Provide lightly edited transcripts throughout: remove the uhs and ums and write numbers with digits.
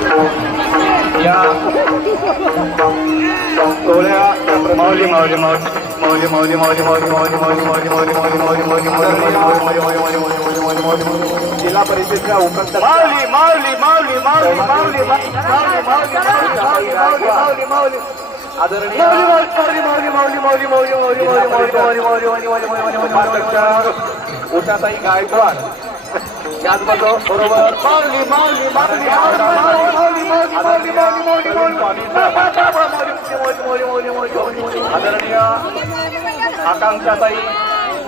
या सोहळ्या माऊली माऊली माऊली माऊली माऊली माऊली माऊली माऊली माऊली माऊली माऊली माऊली माऊली माऊली माऊली जिल्हा परिषदेच्या उपस्थित माऊली माऊली माऊली माऊली माऊली माऊली माऊली माऊली आदरणीय माऊली माऊली माऊली माऊली माऊली माऊली माऊली माऊली माऊली माऊली माऊली माऊली उषाताई गायकवाड त्याचबरोबर माऊली माऊली माऊली माऊली माऊली माऊली माऊली आदरणीय आकांक्षाताई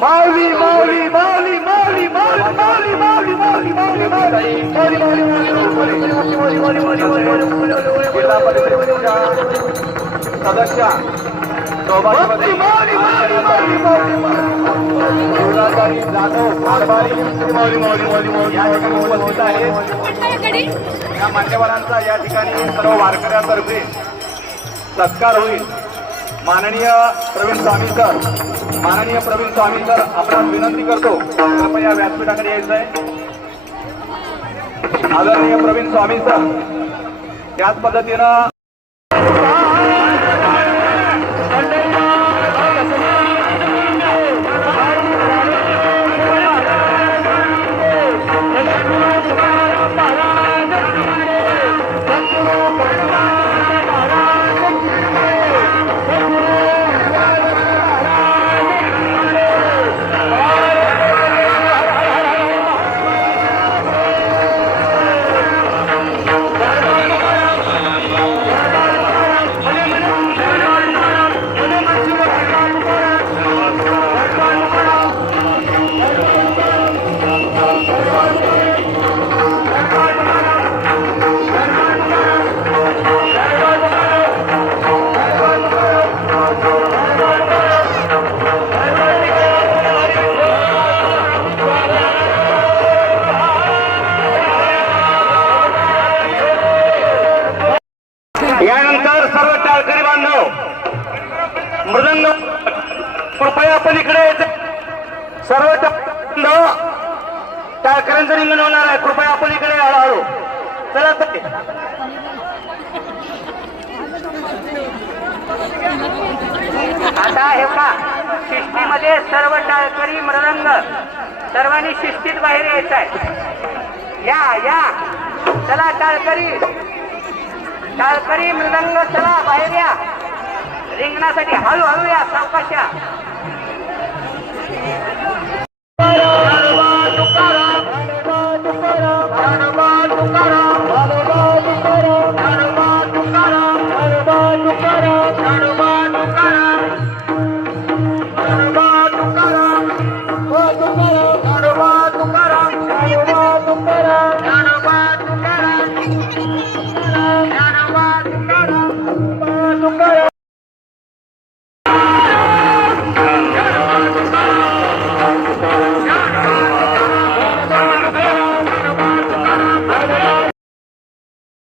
माऊली माऊली माऊली माऊली माऊली माऊली माऊली माऊली माऊली जिल्हा परिषदेच्या सदस्य सौभाग्यवती शिवराजबाई जाधव कारभारी या ठिकाणी उपस्थित आहेत. या मान्यवरांचा या ठिकाणी सर्व वारकऱ्यांतर्फे सत्कार होईल. माननीय प्रवीण स्वामी सर आपण विनंती करतो कृपया व्यासपीठाकडे यायचं आहे. आदरणीय प्रवीण स्वामी सर त्याच पद्धतीनं यानंतर सर्व टाळकरी बांधव मृदंग कृपया पलीकडे सर्व बांधव टाळकऱ्यांचं रिंगण होणार आहे. कृपया पलीकडे हळूहळू चला. आता हे का शिस्तीमध्ये सर्व टाळकरी मृदंग सर्वांनी शिस्तीत बाहेर यायचं आहे. या या चला टाळकरी मृदंग चला बाहेर या. रिंगणासाठी हळूहळू या, सावकाश या. तुकाराम